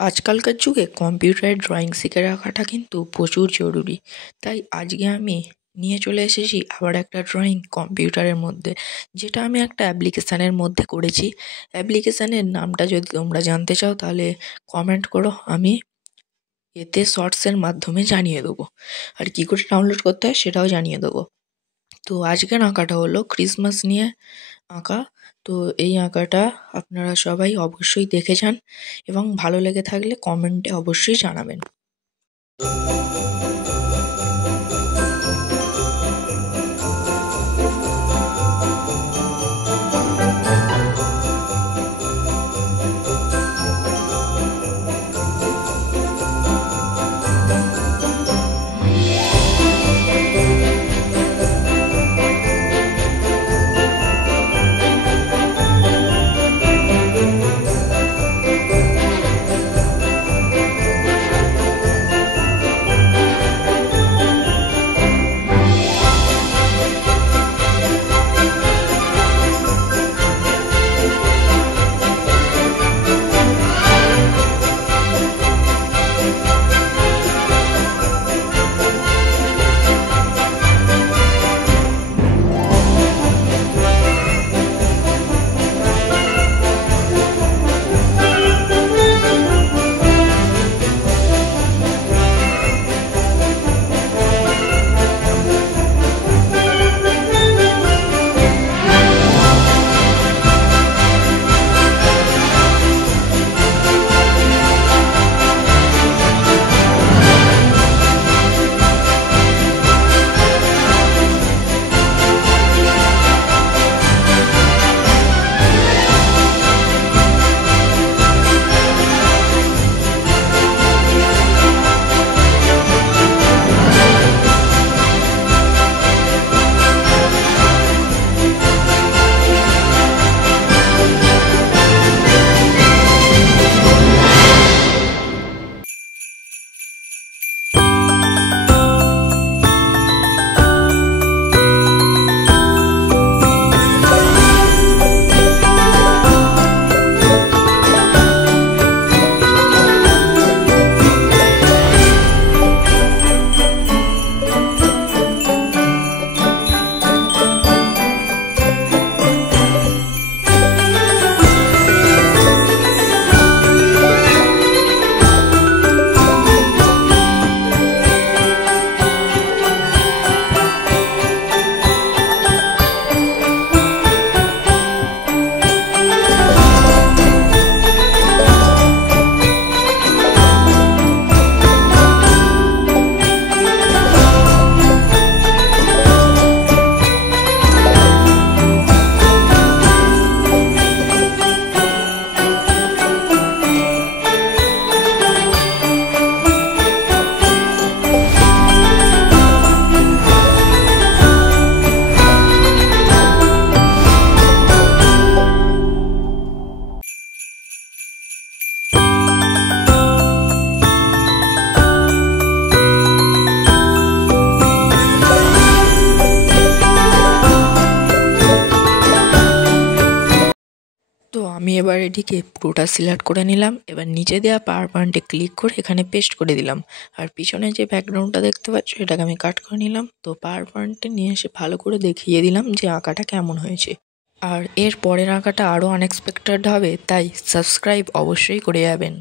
আজকালকার যুগে কম্পিউটারে ড্রয়িং শিখে রাখাটা কিন্তু প্রচুর জরুরি। তাই আজকে আমি নিয়ে চলে এসেছি আবার একটা ড্রয়িং কম্পিউটারের মধ্যে, যেটা আমি একটা অ্যাপ্লিকেশানের মধ্যে করেছি। অ্যাপ্লিকেশানের নামটা যদি তোমরা জানতে চাও তাহলে কমেন্ট করো, আমি এতে শর্টসের মাধ্যমে জানিয়ে দেবো। আর কী করে ডাউনলোড করতে হয় সেটাও জানিয়ে দেবো। তো আজকের আঁকাটা হলো ক্রিসমাস নিয়ে আঁকা। তো এই আঁকাটা আপনারা সবাই অবশ্যই দেখে যান এবং ভালো লেগে থাকলে কমেন্টে অবশ্যই জানাবেন। তো আমি এবার এটিকে পুরোটা সিলেক্ট করে নিলাম। এবার নিচে দেওয়া পাওয়ার পয়েন্টে ক্লিক করে এখানে পেস্ট করে দিলাম। আর পিছনে যে ব্যাকগ্রাউন্ডটা দেখতে পাচ্ছ এটাকে আমি কাট করে নিলাম। তো পাওয়ার পয়েন্টে নিয়ে এসে ভালো করে দেখিয়ে দিলাম যে আঁকাটা কেমন হয়েছে। আর এর পরের আঁকাটা আরও আনএক্সপেক্টেড হবে, তাই সাবস্ক্রাইব অবশ্যই করে যাবেন।